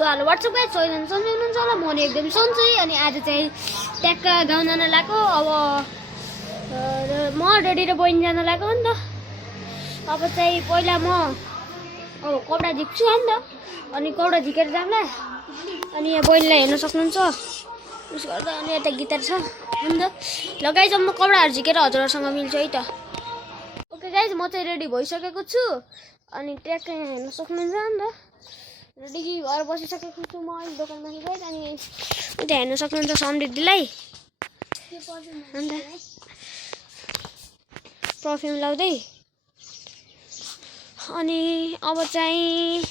So hello WhatsApp guys, सबैजना सन्चै हुनुहुन्छ होला। म नि एकदम सन्चै। अनि आज चाहिँ ट्याक्क गाउँ जान लागेको। अब म डडी र बहिनी जान लागेको हो नि त। अब चाहिँ पहिला म अब कपडा झिक्छु नि त। अनि कपडा झिकेर जाउँला। अनि यहाँ बहिनीलाई हेर्न सक्नुहुन्छ उस गर्दा। अनि यता गिटार छ नि त। ल गाइस, अब म कपडाहरू झिकेर हजुरहरूसँग मिल्छु है त। ओके गाइस, म चाहिँ रेडी भइसकेको छु। अनि ट्याक्क यहाँ हेर्न सक्नुहुन्छ नि त। रेडी घर बसिसकेको छु म अहिले दोकानमा गएर। अनि उता हेर्न सक्नुहुन्छ समृद्धिलाई अन्त पर्फ्युम लाउँदै। अनि अब चाहिँ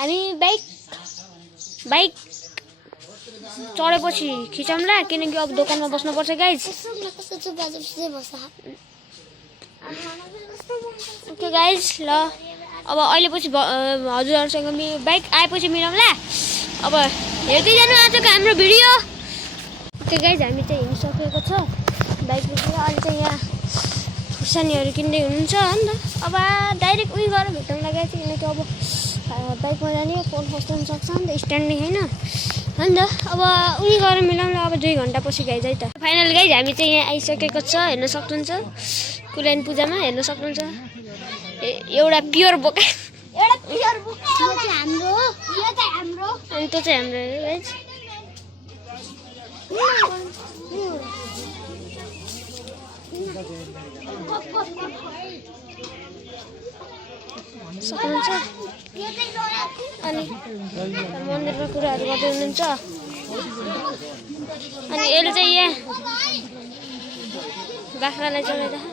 हामी बाइक चढेपछि खिचौँला, किनकि अब दोकानमा बस्नुपर्छ गाइज। ओके गाइज, ल अब अहिले पछि हजुरहरूसँग बाइक आएपछि मिलाउँला। अब हेर्दै जानु आजको हाम्रो भिडियो। ओके गाइज, हामी चाहिँ हिँडिसकेको छ बाइकतिर। अहिले चाहिँ यहाँ खुर्सानीहरू किन्दै हुनुहुन्छ नि त। अब डाइरेक्ट उयो गरेर भेट्न लागेको थियो, किनकि अब बाइकमा जाने फोन खस्न सक्छ नि त, स्ट्यान्ड नै होइन नि त। अब उयो गरेर मिलाउँला। अब 2 घन्टा पछि गाइज है त। फाइनल गाइज, हामी चाहिँ यहाँ आइसकेको छ। हेर्न सक्नुहुन्छ कुल्यान पूजामा हेर्न सक्नुहुन्छ। एउटा प्योर बोका, अनि त्यो चाहिँ हाम्रो गाइज। सक्नुहुन्छ। अनि मन्दिरमा कुराहरू गर्दै हुनुहुन्छ। अनि यसले चाहिँ यहाँ बाख्रालाई चलाइरहेको।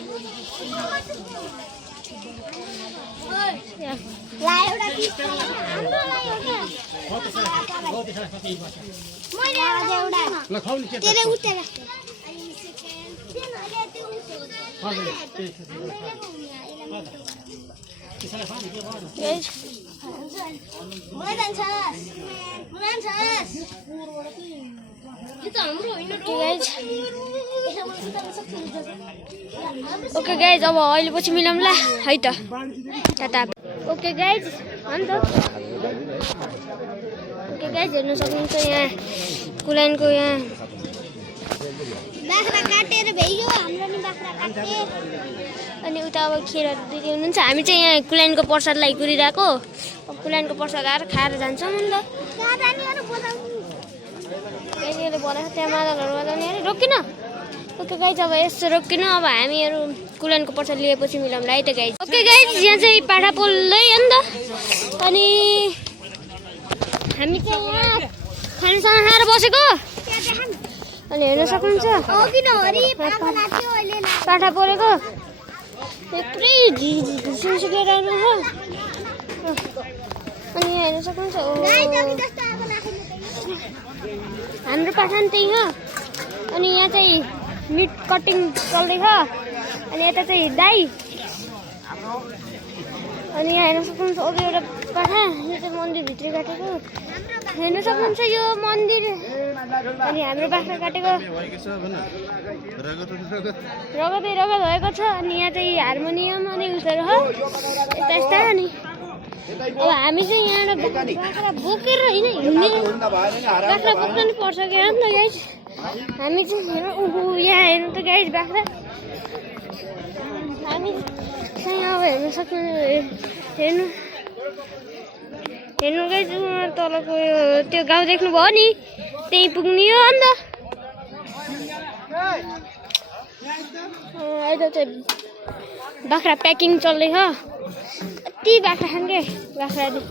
ओके गाइज, अब अहिले पछि मिलाउँला है त। टाटा। ओके गाइज, हो नि त। ओके गाइज, हेर्न सक्नुहुन्छ यहाँ कुल्यानको यहाँ बाख्रा काटेर भ्याइयो हाम्रो नि बाख्रा काटे। अनि उता अब खिरहरू दिँदै हुनुहुन्छ। हामी चाहिँ यहाँ कुल्यानको प्रसादलाई कुरिरहेको। अब कुल्यानको प्रसाद आएर खाएर जान्छौँ नि त। यसले बनाएको त्यहाँ मादलहरू बजाउने अरे रोकिन। ओके गाइज, अब यस्तो रोकिनु। अब हामीहरू कुल्यानको प्रसाद लिएपछि मिलाउँला है त गाइज। ओके गाइज, यहाँ चाहिँ पाठा पोल्दै हो नि त। अनि हामी चाहिँ यहाँ खानासाना खाएर बसेको। अनि हेर्न सक्नुहुन्छ पाठा पोलेको पुरै झिझिझिसुकेर आउनु हो। अनि यहाँ हेर्न सक्नुहुन्छ हाम्रो पाठा नि त्यही हो। अनि यहाँ चाहिँ मिट कटिङ चल्दैछ। अनि यता चाहिँ दाई। अनि यहाँ हेर्न सक्नुहुन्छ अरू एउटा पाठा। यो चाहिँ मन्दिरभित्र काटेको हेर्न सक्नुहुन्छ यो मन्दिर। अनि हाम्रो बाख्रा काटेको रगतै रगत भएको छ। अनि यहाँ चाहिँ हार्मोनियम अनि उसहरू हो यस्ता यस्ता। अनि अब हामी चाहिँ यहाँ बाख्रा बोकेर होइन हिँड्ने, बाख्रा बोक्नु नि पर्छ क्या नि त गाइज। हामी चाहिँ हेर्नु यहाँ हेर्नु त गाइज बाख्रा। हामी चाहिँ अब हेर्न सक्नु हेर्नु गाइज तलको त्यो गाउँ देख्नुभयो नि, त्यहीँ पुग्ने हो नि त। अहिले चाहिँ बाख्रा प्याकिङ चल्दैछ। कति बाख्रा खान् के बाख्राले।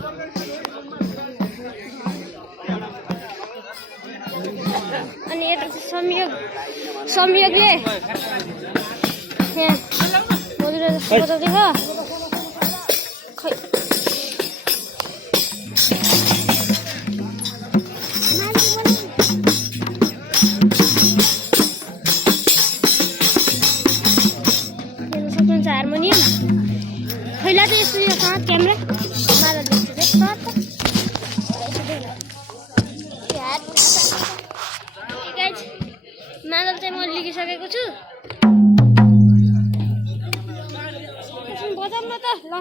अनि यता चाहिँ संयोगले यहाँ मधुरा जस्तो बजाउँदैछ। खै हेर्न सक्नुहुन्छ हार्मोनियम। पहिला चाहिँ यस्तो यो साथ क्यामेरा माला देख्छु मादल चाहिँ म लिगिसकेको छु। बजाउन त ल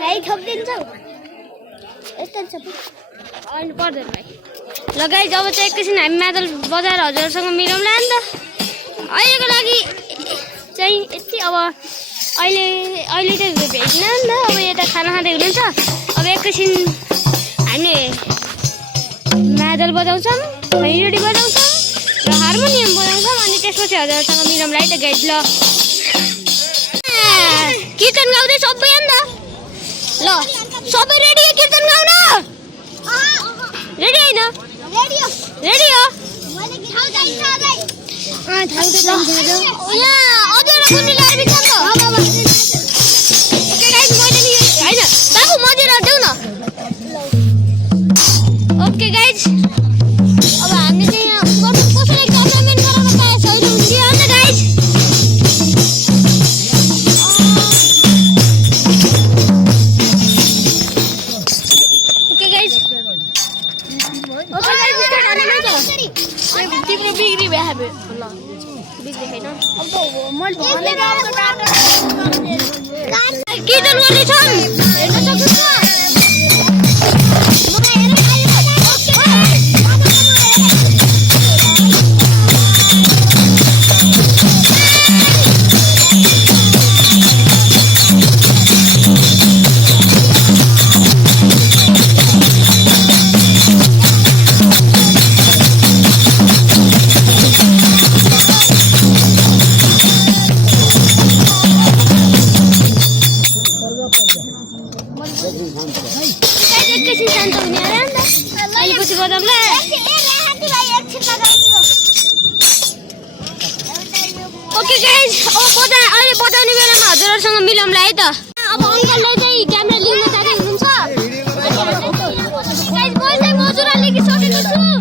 भाइ थपिदिन्छौ। अहिले पर्दैन भाइ ल गाइज अब चाहिँ एकैछिन हामी मादल बजाएर हजुरहरूसँग मिलाउँला नि त अहिलेको लागि चाहिँ यति अब अहिले चाहिँ भेट्दैन नि त अब यता खाना खाँदै हुनुहुन्छ अब एकैछिन हामीले मादल बजाउँछौँ खैरडी बजाउँछौँ र हार्मोनियम बजाउँछौँ अनि त्यसपछि हजुरहरूसँग मिलाउँला है त गाइज ल कीर्तन गाउँदै सबै नि त ल सबै रेडी हो कीर्तन गाउन रेडी होइन रेडी हो बाबु मजेर देऊ न ओके गाइज अब हामी चाहिँ यहाँ कसैलाई क्यामेराम्यान गराउन पाए छैन हुन्थ्यो होइन गाइज ओके गाइज तिम्रो बिग्री भए ल बिग्री छैन कीर्तन गर्दैछौँ हेर्न सक्नुहुन्छ ओके गाइज अब अहिले बजाउने बेलामा हजुरहरूसँग मिलाउँला है त अब अङ्कलले चाहिँ क्यामेरा लिन चाहँदै हुनुहुन्छ गाइज म चाहिँ मजुरा लिइसकेको छु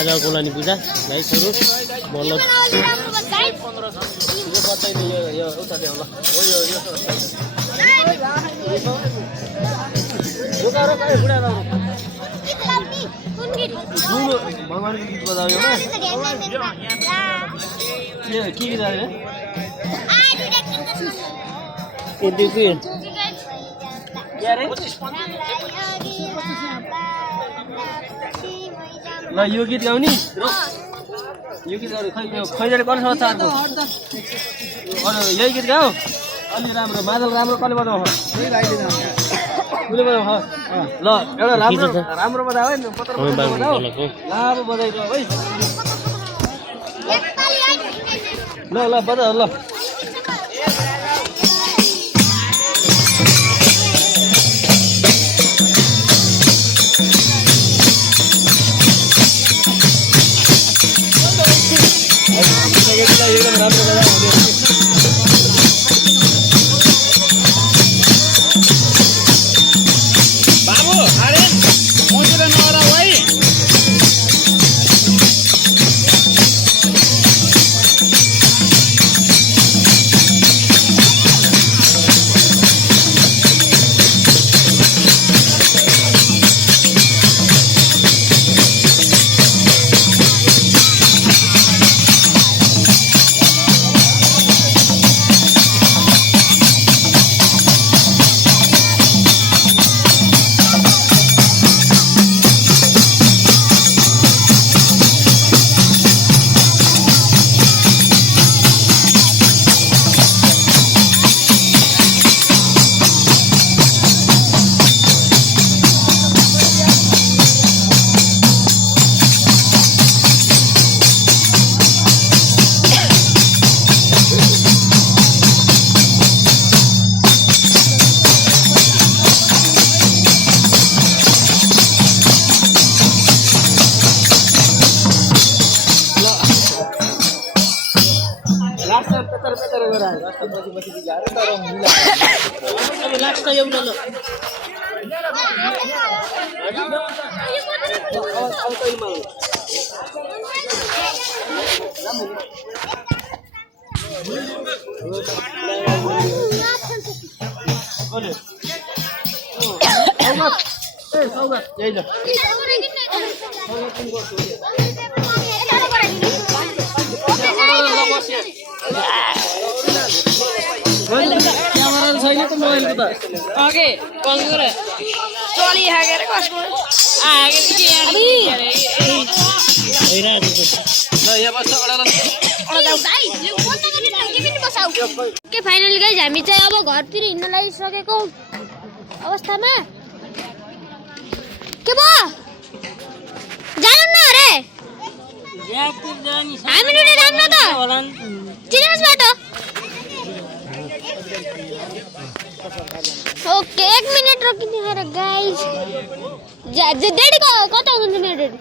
आज कोलानी पूजा गाइसहरु बल्ल भगवान को गीत बजायो के गीत आयो ल यो गीत गाउने यो गीत खैजडी गर्नु सक्छ अर्को यही गीत गाऊ अलि राम्रो मादल राम्रो कसले बजाउँछ ल एउटा राम्रो बजाऊ है पत्र बजाऊ लामो बजाइदियो है ल ल बजाऊ ल बाबु अरे मजुरा नगरा है क्यामेरा छैन त मोबाइलको त ओके कल गर चली हागेर कसको हागेर के ल यहाँ बस्छ के फाइनली गाइज हामी चाहिँ अब घरतिर हिँड्न लागिसकेको अवस्थामा के भयो जानु न अरे हामी दुईले राम्रो त चिनासबाट ओके 1 मिनेट रोकिदिनु हेर गाइज डेडी कता हुनुहुन्छ मेरो डेडी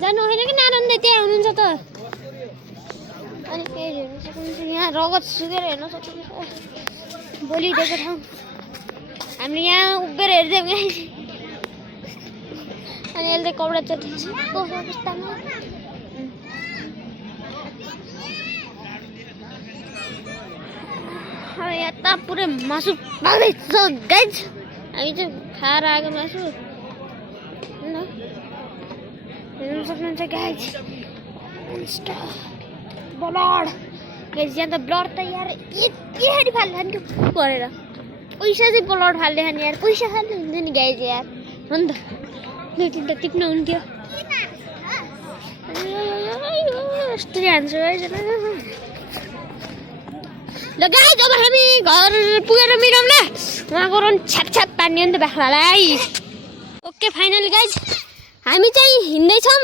जानु होइन कि नारायण त्यहाँ हुनुहुन्छ त अनि के हेर्नु सक्नुहुन्छ यहाँ रगत सुकेर हेर्न सक्नुहुन्छ भोलि दिएको ठाउँ हामीले यहाँ उभिएर हेर्दै गाइज अनि यसले कपडा चोटिन्छ अवस्थामा यहाँ त पुरै मासु पाउँदैछ गाइज हामी चाहिँ खाएर आएको मासु हेर्नु सक्नुहुन्छ गाइज ब्लड गाइज यहाँ त ब्लड त यार यति फाल्ने नि गरेर पैसा चाहिँ ब्लड फाल्दै खाने यार पैसा खाल्नु हुन्छ नि गाइज यार हो नि त 2-3 टिप्नु हुन्थ्यो यस्तो हान्छ गाइज ल गाइज अब हामी घर पुगेर मिलाउँला उहाँको रन छ्याप पार्ने नि त बाख्रालाई ओके फाइनल गाइज हामी चाहिँ हिँड्दैछौँ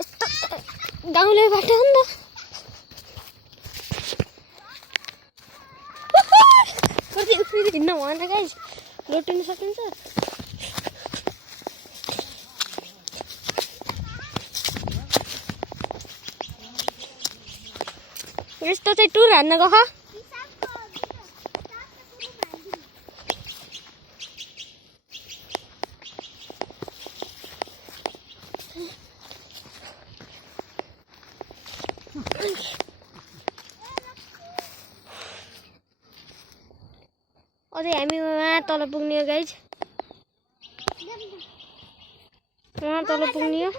यस्तो गाउँले बाटो हो नि त फेरि हिँड्न भएन गाइज लोटिनु सकिन्छ यस्तो चाहिँ टुर हान्न गएको अझै हामी वहाँ तल पुग्ने हो गाइज वहाँ तल पुग्ने हो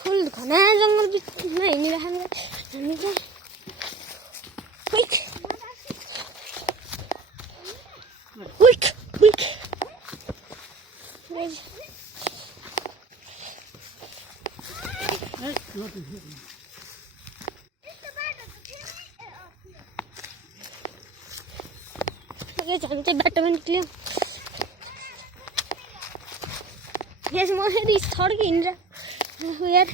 फुल घना जङ्गल बिचमा हिँडिरहेको हामी चाहिँ हामी चाहिँ बाटोमा निक्ल्यौँ यसमा रिस छड्के हिँड्छ यार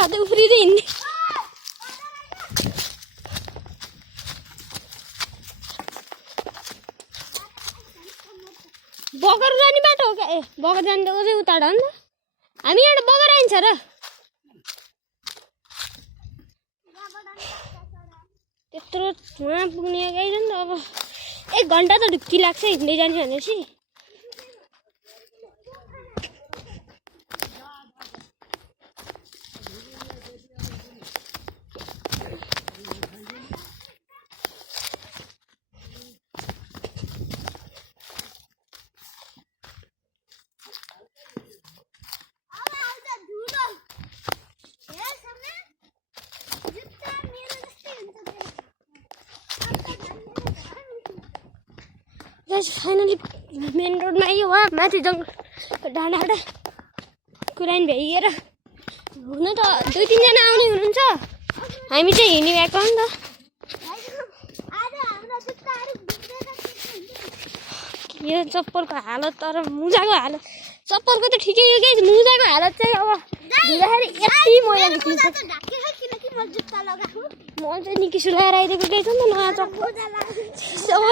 गाडी उफ्रिँदै हिँड्ने बगर जाने बाटो हो क्या ए बगर जाने त अझै उता हो नि त हामी यहाँ बगर आइन्छ र त्यत्रो वहाँ पुग्ने गाइज नि त अब 1 घन्टा त ढुक्की लाग्छ हिँड्दै जाने भनेपछि फाइनली मेन रोडमा आयो वहाँ माथि जङ्गल डाँडा कुराइन भ्याइएर हुन त 2-3 जना आउने हुनुहुन्छ हामी चाहिँ हिँडिरहेको हो नि त यो चप्पलको हालत तर मुजाको हालत चप्पलको त ठिकै हो गाइस मुजाको हालत चाहिँ अब धुँदाखेरि यति मैला निस्किन्छ म चाहिँ निकै सुलाएर आइदिएको गाइस नि त नयाँ चप्पल अब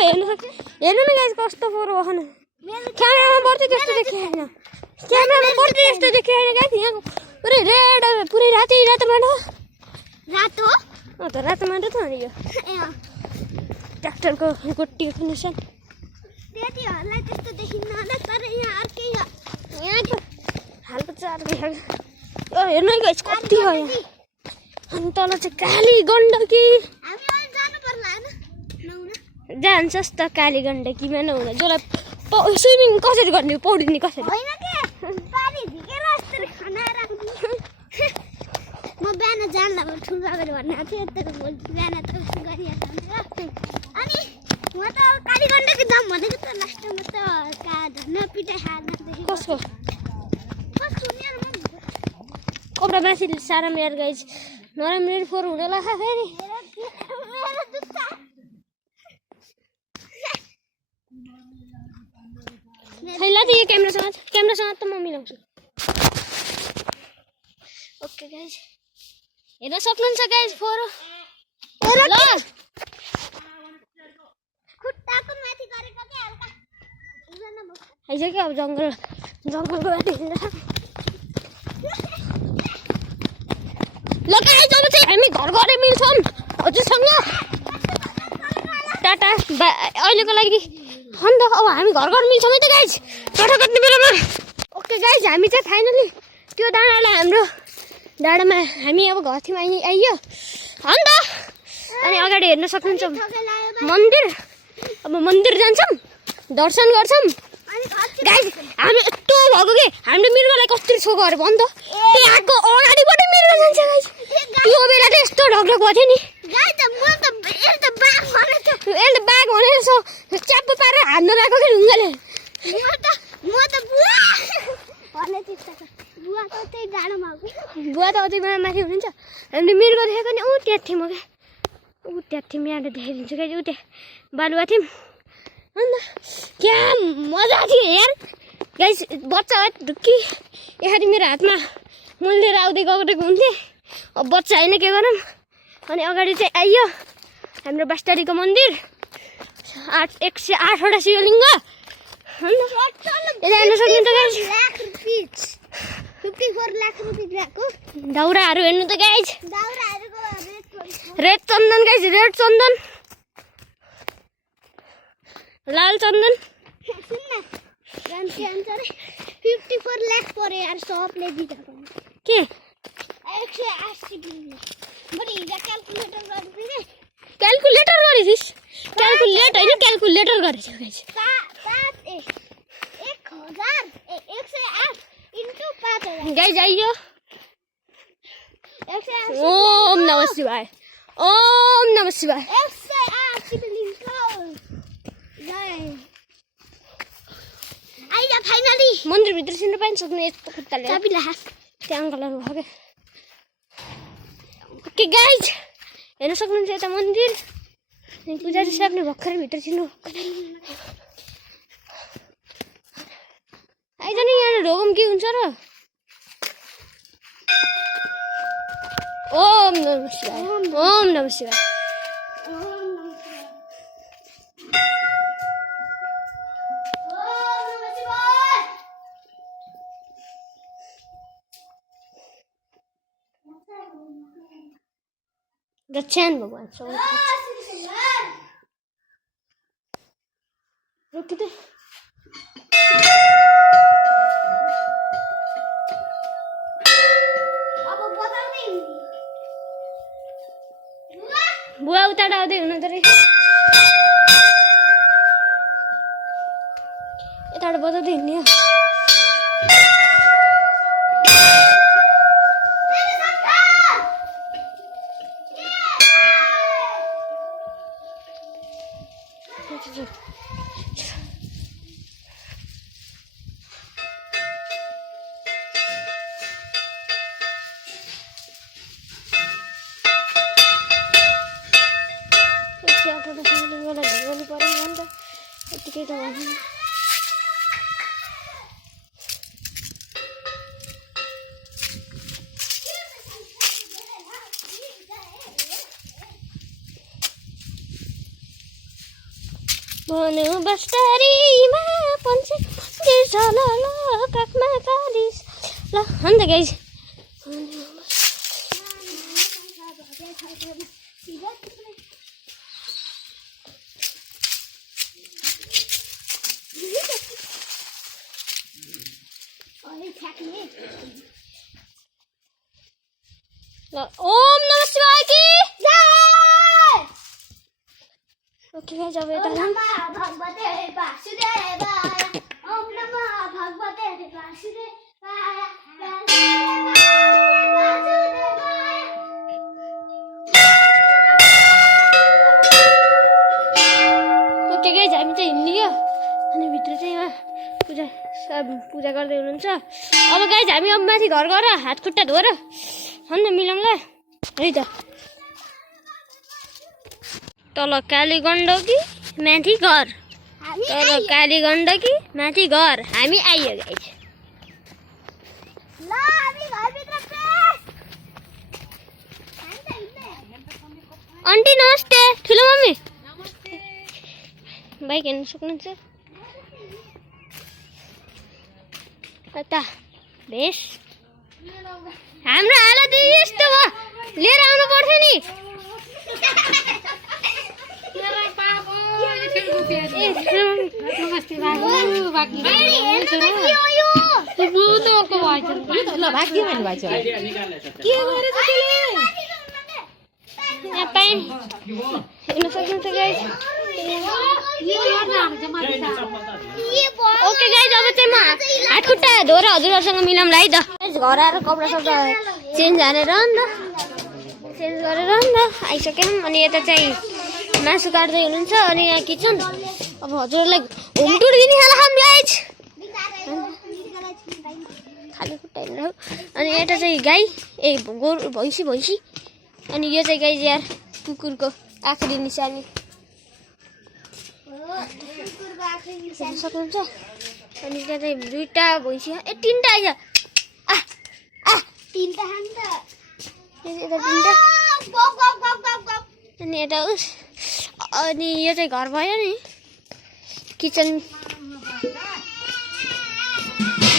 हेर्नु न गाइस कस्तो फोहोर भएन क्यामेरामा बढ्दै त्यस्तो देखेको छैन क्यामेरामा बढ्दै त्यस्तो देखेको छैन गाइस यहाँ पुरै रेड पुरै रातो माटो रातो त रातो माटो त अनि यो ट्र्याक्टरको गोटीको निशान त्यतिहरूलाई त्यस्तो देखिन्न होला तर यहाँ अर्कै यहाँको हालको चाहिँ अर्कै हेर्नु गाइस कति हो यहाँ अनि तल चाहिँ काली गण्डकी जान्छस् त काली गण्डकीमा नहुन जसलाई स्विमिङ कसरी गर्ने पौडिने कसरी म बिहान जान्ला ठुलो अगाडि भन्ने थिएँ तर बिहान त गरिहाल्छ अनि म त काली गण्डकी जाऊँ भनेको त लास्टमा त नपिटाइ हाल्न कसको कपडा माथि सारा मेरो गाइस नराम्रो फोहोर हुन लाग्छ फेरि छैन त यो क्यामेरासँग त म मिलाउँछु ओके गाइस हेर्न सक्नुहुन्छ गाइस फोहोर ल खुट्टाको माथि गरेको के हल्का आइज के अब जङ्गलको बाटो हिँड्छ ल गाइस अब चाहिँ हामी घर गरे मिल्छौँ हजुरसँग टाटा अहिलेको लागि अन्त अब हामी घर मिल्छौँ है त गाइस टाटा कट्ने बेलामा ओके गाइस हामी चाहिँ फाइनली त्यो डाँडालाई हाम्रो डाँडामा हामी अब घरतिर आइयो अन्त अनि अगाडि हेर्न सक्नुहुन्छ मन्दिर अब मन्दिर जान्छौँ दर्शन गर्छौँ गाइस हामी यस्तो भएको कि हामीले मृगलाई कसरी सो गऱ्यो भन् त त्यहाँको अगाडिबाटै मृग जान्छ गाइस त्यो बेला त यस्तो ढकढक भएको थियो नि यसले बाघ भनेर सो च्याप्पो पारेर हान्न लागेको कि ढुङ्गाले बुवा त अझै माथि हुनुहुन्छ हामीले मृग देखेको नि त्यहाँ थियौँ क्या त्यहाँ थियौँ यहाँबाट देखाइदिन्छु क्या ऊ त्यहाँ बालुवा थियौँ अन्त क्या मजा थियो यार गाइस बच्चा ढुक्की यसरी मेरो हातमा मैले लिएर आउँदै गएको हुन्थेँ अब बच्चा होइन के गरौँ अनि अगाडि चाहिँ आइयो हाम्रो बास्टारीको मन्दिर 108वटा शिवलिङ्ग जान सक्नुहुन्छ गाइस 54 लाख रुपियाँ गएको दाउराहरू हेर्नु त गाइस रेड चन्दन गाइस रेड चन्दन लाल चन्दन 54 लाख पर्यो यार सबले दिएको के 180 बडी क्याल्कुलेटर गरिदिस क्याल्कुलेट होइन क्याल्कुलेटर गरेछ गाइस 108 गाइस आइयो ओम नमः शिवाय ओम नमः शिवाय 108 शिवलिङ्ग आइजा फाइनली मन्दिरभित्र छिर्न पनि सक्ने यस्तो खुट्टाले त्यहाँ अङ्कलहरू भयो क्या गाइज हेर्न सक्नुहुन्छ यता मन्दिर पुजारी साहबले भर्खरै भित्र छिर्नु आइज नि यहाँ ढोगम के हुन्छ र ओम नमः शिवाय ओम नमः शिवाय गच्छन् भगवान रुकते बुवा उता आउँदै हुनु त यताबाट बजाउँदै हिँड्ने हो भन्यो बस्तारीमा पन्छे बिर्सल ल काखमा कालिस ल अन्त गाइस ओम नमः शिवाय की जय। ओके गाइस अब यता जाऊँ भगवते वासुदेवाय ओम नमः भगवते वासुदेवाय ओके गाइस हामी चाहिँ हिँड्यो अनि भित्र चाहिँ पूजा गर्दै हुनुहुन्छ। अब गाइस हामी अब माथि घर गएर हात खुट्टा धोएर अन्त मिलाउँला है त। तल काली गण्डकी माथि घर तल काली गण्डकी माथि घर हामी आइयो गाइस। आन्टी नमस्ते ठुलो मम्मी बाइक हेर्नु सक्नुहुन्छ कता भेष हाम्रो हालत यस्तो भयो लिएर आउनु पर्छ नि। ओके गाइस अब चाहिँ म हात खुट्टा धोएर हजुरहरूसँग मिलाउँला है त। घर आएर कपडा सपडा चेन्ज हानेर चेन्ज गरेर आइसक्यौँ। अनि यता चाहिँ मासु काट्दै हुनुहुन्छ अनि यहाँ किचन। अब हजुरहरूलाई होम टुर दिने खाना खाऊँ गाइस खाली खुट्टा हिँड्नु। अनि यता चाहिँ गाई ए गोरु भैँसी अनि यो चाहिँ गाई यार कुकुरको आखिरी निशानी सक्नुहुन्छ। अनि त्यहाँ चाहिँ दुईवटा भैँसी ए तिनवटा आइज अनि यता उस अनि यो चाहिँ घर भयो नि किचन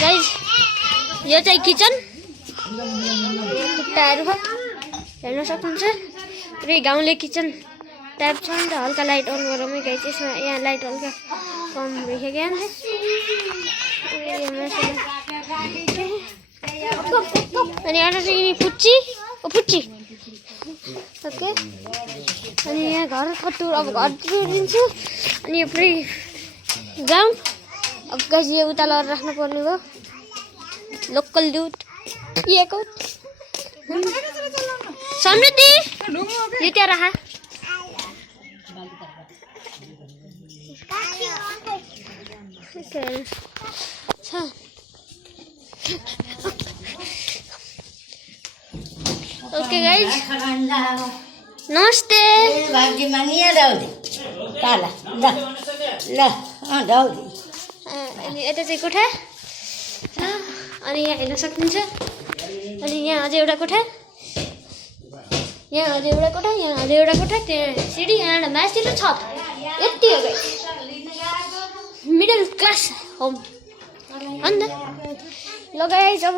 गाइस यो चाहिँ किचन खुट्टाहरू हेर्न सक्नुहुन्छ। पुरै गाउँले किचन टाइप छ नि त। हल्का लाइट अन गरौँ गाइस यसमा यहाँ लाइट हल्का कम भइसक्यो अनि एउटा चाहिँ फुच्ची ओके। अनि यहाँ घर कटु अब घर दिन्छु। अनि यो पुरै गाउँ अब गाइस यो उता लगेर राख्नु पर्ने भयो लोकल दुध पिएको समृद्धि यो त्यहाँ राख ओके गाइस नमस्ते भाग्य मानिया दाउदी काला ल दाउदी अनि यता चाहिँ कोठा अनि यहाँ हेर्न सक्नुहुन्छ। अनि यहाँ अझै एउटा कोठा यहाँ अझै एउटा कोठा त्यहाँ सिडी यहाँ माथिल्लो छत यति हो गाइस मिडल क्लास होम अन्त ल गाइस अब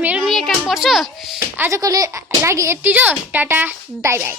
मेरो नि काम पर्छ आजको लागि यति जो टाटा बाई बाई।